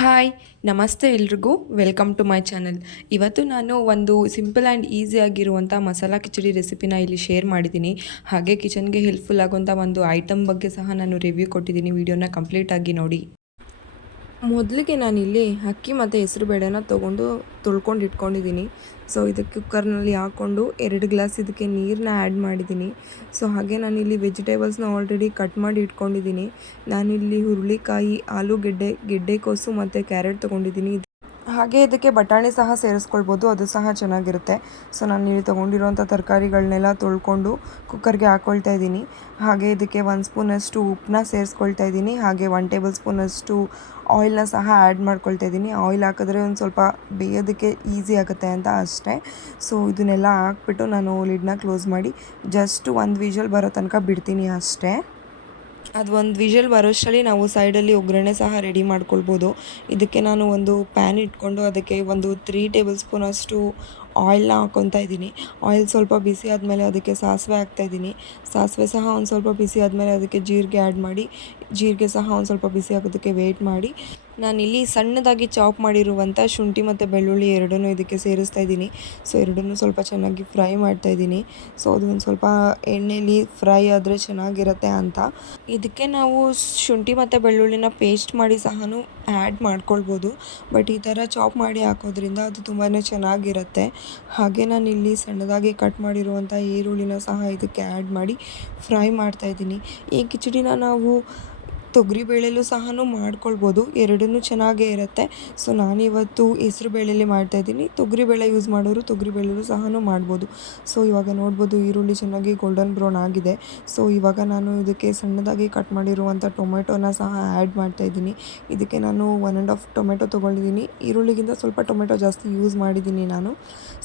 Hi ನಮಸ್ತೆ ಎಲ್ರಿಗೂ welcome to my channel. ಇವತ್ತು ನಾನು ಒಂದು ಸಿಂಪಲ್ ಆ್ಯಂಡ್ ಈಸಿ ಆಗಿರುವಂಥ ಮಸಾಲ ಕಿಚಡಿ ರೆಸಿಪಿನ ಇಲ್ಲಿ ಶೇರ್ ಮಾಡಿದ್ದೀನಿ. ಹಾಗೆ ಕಿಚನ್ಗೆ ಹೆಲ್ಪ್ಫುಲ್ ಆಗುವಂಥ ಒಂದು ಐಟಮ್ ಬಗ್ಗೆ ಸಹ ನಾನು ರಿವ್ಯೂ ಕೊಟ್ಟಿದ್ದೀನಿ. ವಿಡಿಯೋನ ಕಂಪ್ಲೀಟಾಗಿ ನೋಡಿ. ಮೊದಲಿಗೆ ನಾನಿಲ್ಲಿ ಅಕ್ಕಿ ಮತ್ತು ಹೆಸರುಬೇಳೆನ ತೊಗೊಂಡು ತೊಳ್ಕೊಂಡು ಇಟ್ಕೊಂಡಿದ್ದೀನಿ. ಸೊ ಇದಕ್ಕೆ ಕುಕ್ಕರ್ನಲ್ಲಿ ಹಾಕ್ಕೊಂಡು 2 ಗ್ಲಾಸ್ ಇದಕ್ಕೆ ನೀರನ್ನ ಆ್ಯಡ್ ಮಾಡಿದ್ದೀನಿ. ಸೊ ಹಾಗೆ ನಾನಿಲ್ಲಿ ವೆಜಿಟೇಬಲ್ಸ್ನ ಆಲ್ರೆಡಿ ಕಟ್ ಮಾಡಿ ಇಟ್ಕೊಂಡಿದ್ದೀನಿ. ನಾನಿಲ್ಲಿ ಹುರುಳಿಕಾಯಿ, ಆಲೂಗೆಡ್ಡೆ, ಗೆಡ್ಡೆಕೋಸು ಮತ್ತು ಕ್ಯಾರೆಟ್ ತೊಗೊಂಡಿದ್ದೀನಿ. ಹಾಗೆ ಇದಕ್ಕೆ ಬಟಾಣಿ ಸಹ ಸೇರಿಸ್ಕೊಳ್ಬೋದು, ಅದು ಸಹ ಚೆನ್ನಾಗಿರುತ್ತೆ. ಸೊ ನಾನು ಇಲ್ಲಿ ತೊಗೊಂಡಿರೋಂಥ ತರಕಾರಿಗಳನ್ನೆಲ್ಲ ತೊಳ್ಕೊಂಡು ಕುಕ್ಕರ್ಗೆ ಹಾಕ್ಕೊಳ್ತಾ ಇದ್ದೀನಿ. ಹಾಗೆ ಇದಕ್ಕೆ 1 ಸ್ಪೂನಷ್ಟು ಉಪ್ಪನ್ನ ಸೇರಿಸ್ಕೊಳ್ತಾ ಇದ್ದೀನಿ. ಹಾಗೆ 1 ಟೇಬಲ್ ಸ್ಪೂನಷ್ಟು ಆಯಿಲ್ನ ಸಹ ಆ್ಯಡ್ ಮಾಡ್ಕೊಳ್ತಾ ಇದ್ದೀನಿ. ಆಯಿಲ್ ಹಾಕಿದ್ರೆ ಒಂದು ಸ್ವಲ್ಪ ಬೇಯೋದಕ್ಕೆ ಈಸಿ ಆಗುತ್ತೆ ಅಂತ ಅಷ್ಟೇ. ಸೊ ಇದನ್ನೆಲ್ಲ ಹಾಕ್ಬಿಟ್ಟು ನಾನು ಲಿಡ್ನ ಕ್ಲೋಸ್ ಮಾಡಿ ಜಸ್ಟ್ 1 ವಿಷಲ್ ಬರೋ ತನಕ ಬಿಡ್ತೀನಿ ಅಷ್ಟೇ. ಅದು 1 ವಿಷಲ್ ಬರೋಷ್ಟರಲ್ಲಿ ನಾವು ಸೈಡಲ್ಲಿ ಒಗ್ಗರಣೆ ಸಹ ರೆಡಿ ಮಾಡ್ಕೊಳ್ಬೋದು. ಇದಕ್ಕೆ ನಾನು ಒಂದು ಪ್ಯಾನ್ ಇಟ್ಕೊಂಡು ಅದಕ್ಕೆ ಒಂದು 3 ಟೇಬಲ್ ಸ್ಪೂನಷ್ಟು ಆಯಿಲ್ನ ಹಾಕ್ಕೊತಾ ಇದ್ದೀನಿ. ಆಯಿಲ್ ಸ್ವಲ್ಪ ಬಿಸಿ ಆದಮೇಲೆ ಅದಕ್ಕೆ ಸಾಸಿವೆ ಹಾಕ್ತಾಯಿದ್ದೀನಿ. ಸಾಸಿವೆ ಸಹ ಒಂದು ಸ್ವಲ್ಪ ಬಿಸಿ ಆದಮೇಲೆ ಅದಕ್ಕೆ ಜೀರಿಗೆ ಆ್ಯಡ್ ಮಾಡಿ, ಜೀರಿಗೆ ಸಹ ಒಂದು ಸ್ವಲ್ಪ ಬಿಸಿ ಆಗೋದಕ್ಕೆ ವೆಯ್ಟ್ ಮಾಡಿ, ನಾನಿಲ್ಲಿ ಸಣ್ಣದಾಗಿ ಚಾಪ್ ಮಾಡಿರುವಂಥ ಶುಂಠಿ ಮತ್ತು ಬೆಳ್ಳುಳ್ಳಿ ಎರಡನ್ನೂ ಇದಕ್ಕೆ ಸೇರಿಸ್ತಾ ಇದ್ದೀನಿ. ಸೊ ಎರಡನ್ನೂ ಸ್ವಲ್ಪ ಚೆನ್ನಾಗಿ ಫ್ರೈ ಮಾಡ್ತಾಯಿದ್ದೀನಿ. ಸೊ ಅದು ಒಂದು ಸ್ವಲ್ಪ ಎಣ್ಣೆಯಲ್ಲಿ ಫ್ರೈ ಆದರೆ ಚೆನ್ನಾಗಿರುತ್ತೆ ಅಂತ. ಇದಕ್ಕೆ ನಾವು ಶುಂಠಿ ಮತ್ತು ಬೆಳ್ಳುಳ್ಳಿನ ಪೇಸ್ಟ್ ಮಾಡಿ ಸಹ ಆ್ಯಡ್ ಮಾಡ್ಕೊಳ್ಬೋದು. ಬಟ್ ಈ ಥರ ಚಾಪ್ ಮಾಡಿ ಹಾಕೋದ್ರಿಂದ ಅದು ತುಂಬಾ ಚೆನ್ನಾಗಿರುತ್ತೆ. ಹಾಗೆ ನಾನಿಲ್ಲಿ ಸಣ್ಣದಾಗಿ ಕಟ್ ಮಾಡಿರುವಂಥ ಈರುಳ್ಳಿನ ಸಹ ಇದಕ್ಕೆ ಆ್ಯಡ್ ಮಾಡಿ ಫ್ರೈ ಮಾಡ್ತಾಯಿದ್ದೀನಿ. ಈ ಕಿಚಡಿನ ನಾವು ತೊಗರಿಬೇಳೆಲೂ ಸಹ ಮಾಡ್ಕೊಳ್ಬೋದು, ಎರಡನ್ನೂ ಚೆನ್ನಾಗೇ ಇರುತ್ತೆ. ಸೊ ನಾನಿವತ್ತು ಹೆಸ್ರು ಬೇಳೆಲಿ ಮಾಡ್ತಾಯಿದ್ದೀನಿ. ತೊಗರಿಬೇಳೆ ಯೂಸ್ ಮಾಡೋರು ತೊಗರಿಬೇಳೆಲೂ ಸಹ ಮಾಡ್ಬೋದು. ಸೊ ಇವಾಗ ನೋಡ್ಬೋದು ಈರುಳ್ಳಿ ಚೆನ್ನಾಗಿ ಗೋಲ್ಡನ್ ಬ್ರೌನ್ ಆಗಿದೆ. ಸೊ ಇವಾಗ ನಾನು ಇದಕ್ಕೆ ಸಣ್ಣದಾಗಿ ಕಟ್ ಮಾಡಿರುವಂಥ ಟೊಮೆಟೊನ ಸಹ ಆ್ಯಡ್ ಮಾಡ್ತಾಯಿದ್ದೀನಿ. ಇದಕ್ಕೆ ನಾನು 1.5 ಟೊಮೆಟೊ ತೊಗೊಂಡಿದ್ದೀನಿ. ಈರುಳ್ಳಿಗಿಂತ ಸ್ವಲ್ಪ ಟೊಮೆಟೊ ಜಾಸ್ತಿ ಯೂಸ್ ಮಾಡಿದ್ದೀನಿ ನಾನು.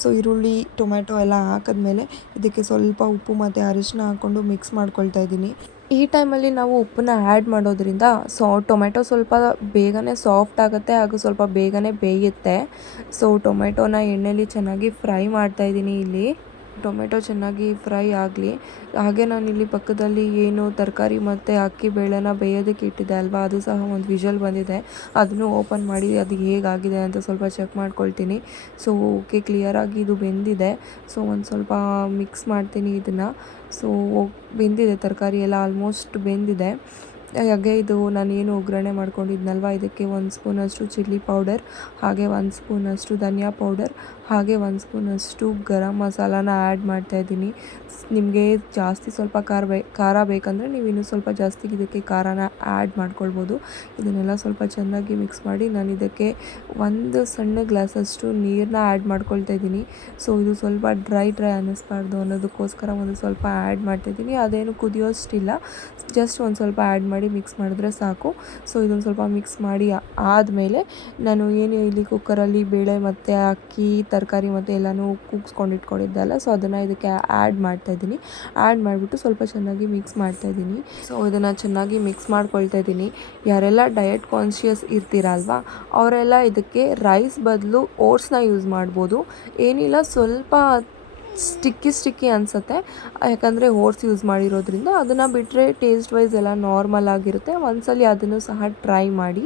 ಸೊ ಈರುಳ್ಳಿ, ಟೊಮೆಟೊ ಎಲ್ಲ ಹಾಕಿದ್ಮೇಲೆ ಇದಕ್ಕೆ ಸ್ವಲ್ಪ ಉಪ್ಪು ಮತ್ತು ಅರಿಶಿನ ಹಾಕ್ಕೊಂಡು ಮಿಕ್ಸ್ ಮಾಡ್ಕೊಳ್ತಾ ಇದ್ದೀನಿ. ಈ ಟೈಮಲ್ಲಿ ನಾವು ಉಪ್ಪನ್ನ ಆ್ಯಡ್ ಮಾಡೋದ್ರಿಂದ ಟೊಮೆಟೊ ಸ್ವಲ್ಪ ಬೇಗನೆ ಸಾಫ್ಟ್ ಆಗುತ್ತೆ ಹಾಗೂ ಸ್ವಲ್ಪ ಬೇಗನೆ ಬೇಯುತ್ತೆ. ಸೊ ಟೊಮೆಟೊನ ಎಣ್ಣೆಲಿ ಚೆನ್ನಾಗಿ ಫ್ರೈ ಮಾಡ್ತಾಯಿದ್ದೀನಿ. ಇಲ್ಲಿ ಟೊಮೆಟೊ ಚೆನ್ನಾಗಿ ಫ್ರೈ ಆಗಲಿ. ಹಾಗೆ ನಾನಿಲ್ಲಿ ಪಕ್ಕದಲ್ಲಿ ಏನು ತರಕಾರಿ ಮತ್ತು ಅಕ್ಕಿ ಬೇಳೆನ ಬೇಯೋದಕ್ಕೆ ಇಟ್ಟಿದ್ದೆ ಅಲ್ವಾ, ಅದು ಸಹ ಒಂದು ವಿಷಲ್ ಬಂದಿದೆ. ಅದನ್ನು ಓಪನ್ ಮಾಡಿ ಅದು ಹೇಗಾಗಿದೆ ಅಂತ ಸ್ವಲ್ಪ ಚೆಕ್ ಮಾಡ್ಕೊಳ್ತೀನಿ. ಸೊ ಓಕೆ, ಕ್ಲಿಯರಾಗಿ ಇದು ಬೆಂದಿದೆ. ಸೊ ಒಂದು ಸ್ವಲ್ಪ ಮಿಕ್ಸ್ ಮಾಡ್ತೀನಿ ಇದನ್ನು. ಸೊ ಬೆಂದಿದೆ, ತರಕಾರಿ ಎಲ್ಲ ಆಲ್ಮೋಸ್ಟ್ ಬೆಂದಿದೆ. ಹಾಗೆ ಇದು ನಾನೇನು ಒಗ್ಗರಣೆ ಮಾಡ್ಕೊಂಡಿದ್ನಲ್ವ, ಇದಕ್ಕೆ 1 ಸ್ಪೂನಷ್ಟು ಚಿಲ್ಲಿ ಪೌಡರ್, ಹಾಗೆ 1 ಸ್ಪೂನಷ್ಟು ಧನಿಯಾ ಪೌಡರ್, ಹಾಗೆ 1 ಸ್ಪೂನಷ್ಟು ಗರಂ ಮಸಾಲಾನ ಆ್ಯಡ್ ಮಾಡ್ತಾಯಿದ್ದೀನಿ. ನಿಮಗೆ ಜಾಸ್ತಿ ಸ್ವಲ್ಪ ಖಾರ ಬೇಕಂದರೆ ನೀವು ಇನ್ನೂ ಸ್ವಲ್ಪ ಜಾಸ್ತಿ ಇದಕ್ಕೆ ಖಾರನ ಆ್ಯಡ್ ಮಾಡ್ಕೊಳ್ಬೋದು. ಇದನ್ನೆಲ್ಲ ಸ್ವಲ್ಪ ಚೆನ್ನಾಗಿ ಮಿಕ್ಸ್ ಮಾಡಿ ನಾನು ಇದಕ್ಕೆ 1 ಸಣ್ಣ ಗ್ಲಾಸಷ್ಟು ನೀರನ್ನ ಆ್ಯಡ್ ಮಾಡ್ಕೊಳ್ತಾ ಇದ್ದೀನಿ. ಸೊ ಇದು ಸ್ವಲ್ಪ ಡ್ರೈ ಅನ್ನಿಸ್ಬಾರ್ದು ಅನ್ನೋದಕ್ಕೋಸ್ಕರ ಒಂದು ಸ್ವಲ್ಪ ಆ್ಯಡ್ ಮಾಡ್ತಾಯಿದ್ದೀನಿ. ಅದೇನು ಕುದಿಯೋಷ್ಟಿಲ್ಲ, ಜಸ್ಟ್ ಒಂದು ಸ್ವಲ್ಪ ಆ್ಯಡ್ ಮಾಡಿ ಮಿಕ್ಸ್ ಮಾಡಿದ್ರೆ ಸಾಕು. ಸೊ ಇದೊಂದು ಸ್ವಲ್ಪ ಮಿಕ್ಸ್ ಮಾಡಿ ಆದಮೇಲೆ ನಾನು ಏನು ಇಲ್ಲಿ ಕುಕ್ಕರಲ್ಲಿ ಬೇಳೆ ಮತ್ತು ಅಕ್ಕಿ, ತರಕಾರಿ ಮತ್ತು ಎಲ್ಲನೂ ಕೂಗಿಸ್ಕೊಂಡು ಇಟ್ಕೊಂಡಿದ್ದೆಲ್ಲ, ಸೊ ಅದನ್ನು ಇದಕ್ಕೆ ಆ್ಯಡ್ ಮಾಡ್ತಾಯಿದ್ದೀನಿ. ಆ್ಯಡ್ ಮಾಡಿಬಿಟ್ಟು ಸ್ವಲ್ಪ ಚೆನ್ನಾಗಿ ಮಿಕ್ಸ್ ಮಾಡ್ತಾಯಿದ್ದೀನಿ. ಸೊ ಇದನ್ನು ಚೆನ್ನಾಗಿ ಮಿಕ್ಸ್ ಮಾಡ್ಕೊಳ್ತಾ ಇದ್ದೀನಿ. ಯಾರೆಲ್ಲ ಡಯಟ್ ಕಾನ್ಷಿಯಸ್ ಇರ್ತೀರಲ್ವ, ಅವರೆಲ್ಲ ಇದಕ್ಕೆ ರೈಸ್ ಬದಲು ಓಟ್ಸ್ನ ಯೂಸ್ ಮಾಡ್ಬೋದು. ಏನಿಲ್ಲ, ಸ್ವಲ್ಪ ಸ್ಟಿಕ್ಕಿ ಅನಿಸುತ್ತೆ, ಯಾಕಂದರೆ ಓಟ್ಸ್ ಯೂಸ್ ಮಾಡಿರೋದ್ರಿಂದ. ಅದನ್ನು ಬಿಟ್ಟರೆ ಟೇಸ್ಟ್ ವೈಸ್ ಎಲ್ಲ ನಾರ್ಮಲ್ ಆಗಿರುತ್ತೆ. ಒಂದ್ಸಲಿ ಅದನ್ನು ಸಹ ಟ್ರೈ ಮಾಡಿ.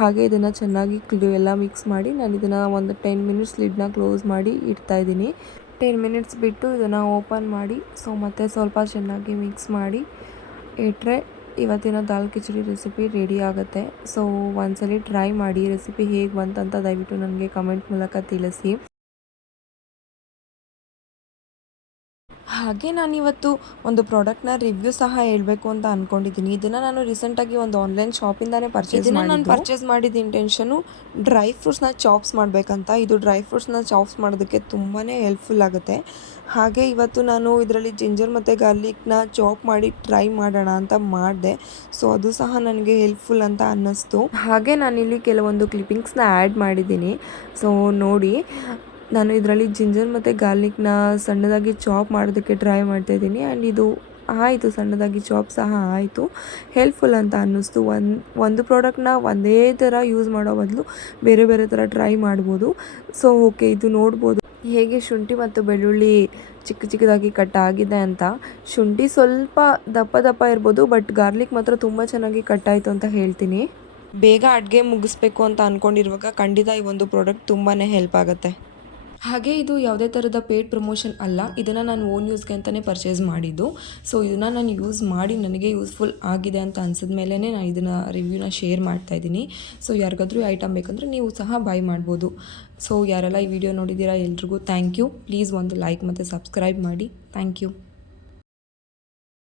ಹಾಗೆ ಇದನ್ನು ಚೆನ್ನಾಗಿ ಎಲ್ಲ ಮಿಕ್ಸ್ ಮಾಡಿ ನಾನು ಇದನ್ನು ಒಂದು 10 ಮಿನಿಟ್ಸ್ ಲಿಡ್ನ ಕ್ಲೋಸ್ ಮಾಡಿ ಇಡ್ತಾಯಿದ್ದೀನಿ. 10 ಮಿನಿಟ್ಸ್ ಬಿಟ್ಟು ಇದನ್ನು ಓಪನ್ ಮಾಡಿ, ಸೊ ಮತ್ತೆ ಸ್ವಲ್ಪ ಚೆನ್ನಾಗಿ ಮಿಕ್ಸ್ ಮಾಡಿ ಇಟ್ಟರೆ ಇವತ್ತಿನ ದಾಲ್ ಕಿಚಡಿ ರೆಸಿಪಿ ರೆಡಿ ಆಗುತ್ತೆ. ಸೊ ಒಂದ್ಸಲಿ ಟ್ರೈ ಮಾಡಿ. ರೆಸಿಪಿ ಹೇಗೆ ಬಂತಂತ ದಯವಿಟ್ಟು ನನಗೆ ಕಮೆಂಟ್ ಮೂಲಕ ತಿಳಿಸಿ. ಹಾಗೆ ನಾನಿವತ್ತು ಒಂದು ಪ್ರಾಡಕ್ಟ್ನ ರಿವ್ಯೂ ಸಹ ಹೇಳಬೇಕು ಅಂತ ಅಂದ್ಕೊಂಡಿದ್ದೀನಿ. ಇದನ್ನು ನಾನು ರೀಸೆಂಟಾಗಿ ಒಂದು ಆನ್ಲೈನ್ ಶಾಪಿಂದಾನೇ ಪರ್ಚೇಸ್ ಮಾಡಿದ ಇಂಟೆನ್ಷನು ಡ್ರೈ ಫ್ರೂಟ್ಸ್ನ ಚಾಪ್ಸ್ ಮಾಡಬೇಕಂತ. ಇದು ಡ್ರೈ ಫ್ರೂಟ್ಸ್ನ ಚಾಪ್ಸ್ ಮಾಡೋದಕ್ಕೆ ತುಂಬಾ ಹೆಲ್ಪ್ಫುಲ್ ಆಗುತ್ತೆ. ಹಾಗೆ ಇವತ್ತು ನಾನು ಇದರಲ್ಲಿ ಜಿಂಜರ್ ಮತ್ತು ಗಾರ್ಲಿಕ್ನ ಚಾಪ್ ಮಾಡಿ ಟ್ರೈ ಮಾಡೋಣ ಅಂತ ಮಾಡಿದೆ. ಸೊ ಅದು ಸಹ ನನಗೆ ಹೆಲ್ಪ್ಫುಲ್ ಅಂತ ಅನ್ನಿಸ್ತು. ಹಾಗೆ ನಾನಿಲ್ಲಿ ಕೆಲವೊಂದು ಕ್ಲಿಪ್ಪಿಂಗ್ಸ್ನ ಆ್ಯಡ್ ಮಾಡಿದ್ದೀನಿ. ಸೊ ನೋಡಿ, ನಾನು ಇದರಲ್ಲಿ ಜಿಂಜರ್ ಮತ್ತು ಗಾರ್ಲಿಕ್ನ ಸಣ್ಣದಾಗಿ ಚಾಪ್ ಮಾಡೋದಕ್ಕೆ ಟ್ರೈ ಮಾಡ್ತಾಯಿದ್ದೀನಿ. ಆ್ಯಂಡ್ ಇದು ಆಯಿತು, ಸಣ್ಣದಾಗಿ ಚಾಪ್ ಸಹ ಆಯಿತು. ಹೆಲ್ಪ್ಫುಲ್ ಅಂತ ಅನ್ನಿಸ್ತು. ಒಂದು ಪ್ರಾಡಕ್ಟ್ನ ಒಂದೇ ಥರ ಯೂಸ್ ಮಾಡೋ ಬದಲು ಬೇರೆ ಬೇರೆ ಥರ ಟ್ರೈ ಮಾಡ್ಬೋದು. ಸೊ ಓಕೆ, ಇದು ನೋಡ್ಬೋದು ಹೇಗೆ ಶುಂಠಿ ಮತ್ತು ಬೆಳ್ಳುಳ್ಳಿ ಚಿಕ್ಕದಾಗಿ ಕಟ್ ಆಗಿದೆ ಅಂತ. ಶುಂಠಿ ಸ್ವಲ್ಪ ದಪ್ಪ ಇರ್ಬೋದು, ಬಟ್ ಗಾರ್ಲಿಕ್ ಮಾತ್ರ ತುಂಬ ಚೆನ್ನಾಗಿ ಕಟ್ಟಾಯಿತು ಅಂತ ಹೇಳ್ತೀನಿ. ಬೇಗ ಅಡುಗೆ ಮುಗಿಸ್ಬೇಕು ಅಂತ ಅಂದ್ಕೊಂಡಿರುವಾಗ ಖಂಡಿತ ಈ ಒಂದು ಪ್ರಾಡಕ್ಟ್ ತುಂಬಾ ಹೆಲ್ಪ್ ಆಗುತ್ತೆ. ಹಾಗೆ ಇದು ಯಾವುದೇ ಥರದ ಪೇಯ್ಡ್ ಪ್ರಮೋಷನ್ ಅಲ್ಲ, ಇದನ್ನು ನಾನು ಓನ್ ಯೂಸ್ಗೆ ಅಂತಲೇ ಪರ್ಚೇಸ್ ಮಾಡಿದ್ದು. ಸೊ ಇದನ್ನು ನಾನು ಯೂಸ್ ಮಾಡಿ ನನಗೆ ಯೂಸ್ಫುಲ್ ಆಗಿದೆ ಅಂತ ಅನ್ಸಿದ ಮೇಲೇ ನಾನು ಇದನ್ನು ರಿವ್ಯೂನ ಶೇರ್ ಮಾಡ್ತಾಯಿದ್ದೀನಿ. ಸೊ ಯಾರಿಗಾದ್ರೂ ಈ ಐಟಮ್ ಬೇಕಂದರೆ ನೀವು ಸಹ ಬೈ ಮಾಡ್ಬೋದು. ಸೊ ಯಾರೆಲ್ಲ ಈ ವಿಡಿಯೋ ನೋಡಿದ್ದೀರಾ ಎಲ್ರಿಗೂ ಥ್ಯಾಂಕ್ ಯು. ಪ್ಲೀಸ್ ಒಂದು ಲೈಕ್ ಮತ್ತು ಸಬ್ಸ್ಕ್ರೈಬ್ ಮಾಡಿ. Thank you.